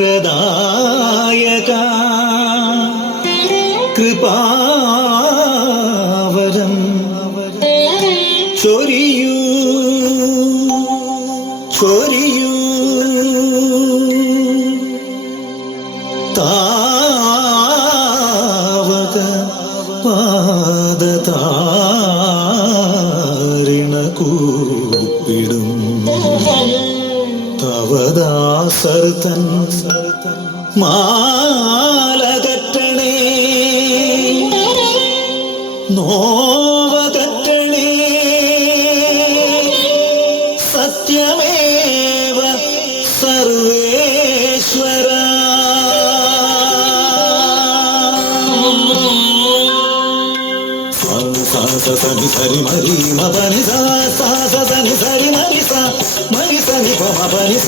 വരദായക കൃപാവരം ചൊരിയൂ ചൊരിയൂ താവക പാദതാരിണ കൂപ്പിടും തവദാസർതൻ മാലകറ്റണേ നോവകറ്റണേ സത്യമേവ സർവേശ്വര സനി സരി മരി മപനി സനി സരി മരി മരി സനി പമ പനി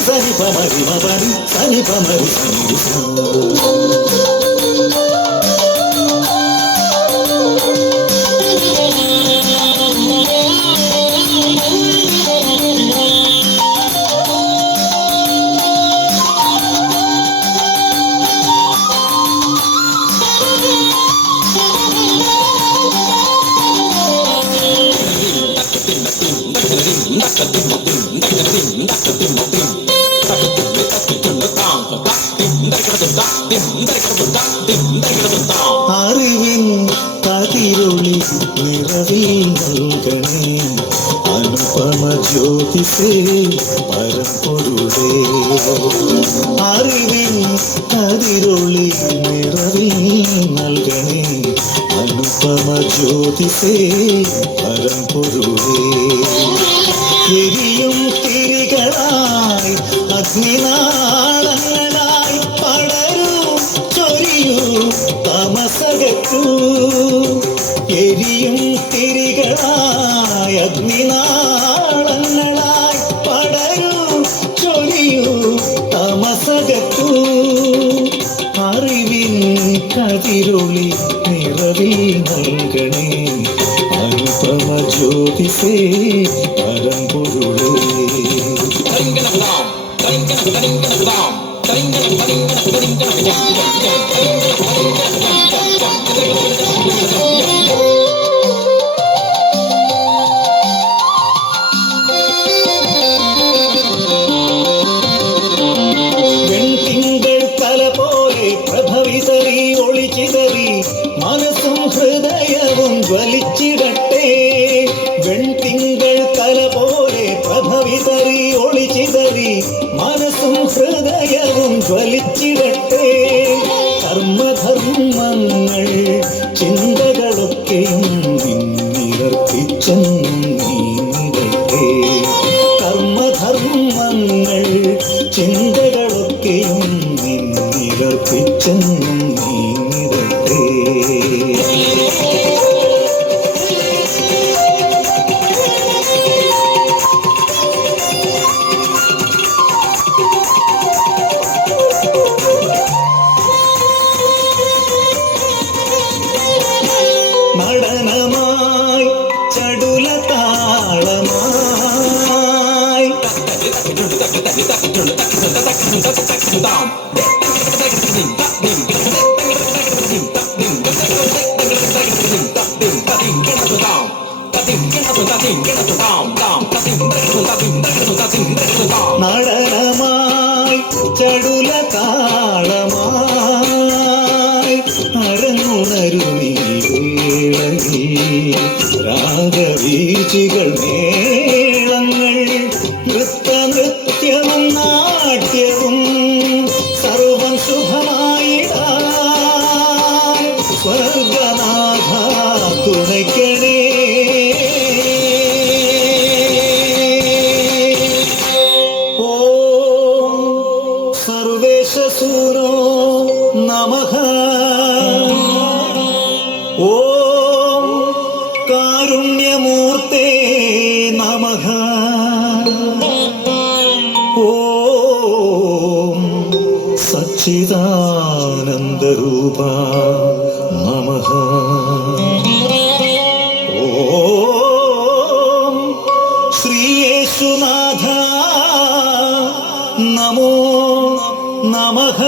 സനി പമരി മപനി സനി പമരി സനി അറിവിൻ കതിരൊളി നിറവിൽ നൽകണേ അനുപമ ജ്യോതിസേ പരമ്പൊരുളേ അറിവിൻ കതിരൊളി നിറവിൽ നൽകണേ അനുപമ ജ്യോതിസേ പരമ്പൊരുളേ എരിയും തിരികളായി അഗ്നിനാളങ്ങളായി പടരൂ ചൊരിയൂ തമസകറ്റൂ എരിയും തിരികളായി അഗ്നിനാളങ്ങളായി പടരൂ ചൊരിയൂ തമസകറ്റൂ അറിവിൻ കതിരൊളി നിറവിൽ നൽകണേ അനുപമ ജ്യോതിസേ പരമ്പൊരുളേ വെൺതിങ്കൾ തല പോലെ പ്രഭവിതറി ഒളിച്ചിതറി മനസ്സും ഹൃദയവും ജ്വലിച്ചിടട്ടെ വെൺതിങ്കൾ തല പോലെ പ്രഭവിതറി ഒളിച്ചിതറി മനസ്സും ഹൃദയവും ജ്വലിച്ചിടട്ടെ കർമ്മധർമ്മങ്ങൾ ചിന്തകളൊക്കെയും നിന്നിലർപ്പിച്ചെന്നും നീങ്ങിടട്ടെ കർമ്മധർമ്മങ്ങൾ ചിന്തകളൊക്കെയും നിന്നിലർപ്പിച്ചെന്നും നീങ്ങിടട്ടെ നടനമായി ചടുലതാളമായി നടനമായി ചടുലതാളമായി അരങ്ങുണരുമീ രാഗവീചികൾ മേളങ്ങൾ നൃത്തനൃത്യവും നാട്യവും സർവം ശുഭമായിടാൻ സ്വർഗനാഥ തുണയ്ക്കണേ ഓം സർവേശസൂരോ നമഃ ഓം കാരുണ്യമൂർത്തേ നമഃ ഓം സച്ചിദാനന്ദരൂപ നമഃ ഓം ശ്രീ യേശുനാഥ നമോ നമഃ